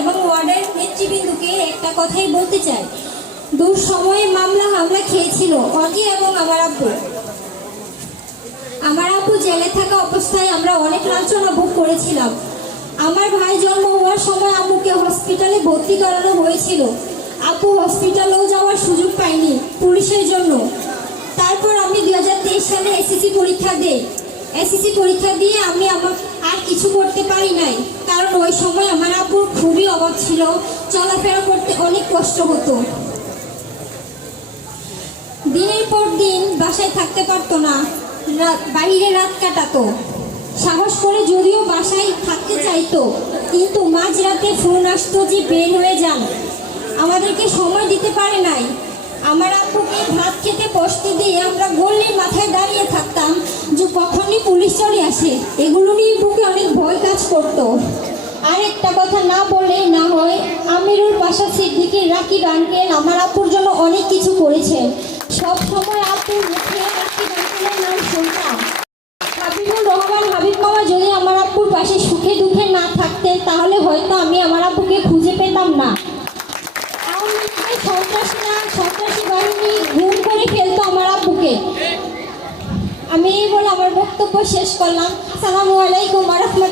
এবং ওয়ার্ডের নেতৃবৃন্দকে একটা কথাই বলতে চাই। দূর সময়ে মামলা হামলা খেয়েছিল অজি এবং আমার আব্বু। আমার আব্বু জেলে থাকা অবস্থায় আমরা অনেক লাঞ্ছনা ভোগ করেছিলাম। আমার ভাই জন্ম হওয়ার সময় আম্মুকে হসপিটালে ভর্তি করানো হয়েছিল। আব্বু হসপিটালেও যাওয়ার সুযোগ পাইনি পুলিশের জন্য। তারপর আমি দু হাজার তেইশ সালে এসএসসি পরীক্ষা দিই। এসএসসি পরীক্ষা দিয়ে আমি আমার আর কিছু করতে পারি নাই। ওই সময় আমার আব্বুর খুবই অভাব ছিল। চলাফেরা করতে অনেক কষ্ট হতো। দিনের পর দিন বাসায় থাকতে পারতো না। বাইরে রাত কাটাতো। সাহস করে যদিও বাসায় থাকতে চাইতো, কিন্তু মাঝরাতে ফোন আসতো যে বের হয়ে যান। আমাদেরকে সময় দিতে পারে নাই। আমার আপুকে ভাত খেতে বসতে দিয়ে আমরা গল্লির মাথায় দাঁড়িয়ে থাকতাম যে কখনই পুলিশ চলে আসে। এগুলো নিয়ে বুকে অনেক ভয় কাজ করতো। আর একটা কথা না বললেই না হয়, আমিরুল পাশা সিদ্দিকীর রাকিব আঙ্কেল আমার আব্বুর জন্য অনেক কিছু করেছেন। সব সময় আব্বুর মুখে রাকিব আঙ্কেলের নাম শুনতাম। হাবিবুর রহমান হাবিব মামা যদি আমার আব্বুর পাশে সুখে দুঃখে না থাকতেন, তাহলে হয়তো আমি আমার আব্বুকে খুঁজে পেতাম না। গুম করে আমার আমি এই বলে আমার বক্তব্য শেষ করলাম। সালামু আলাইকুম রহমত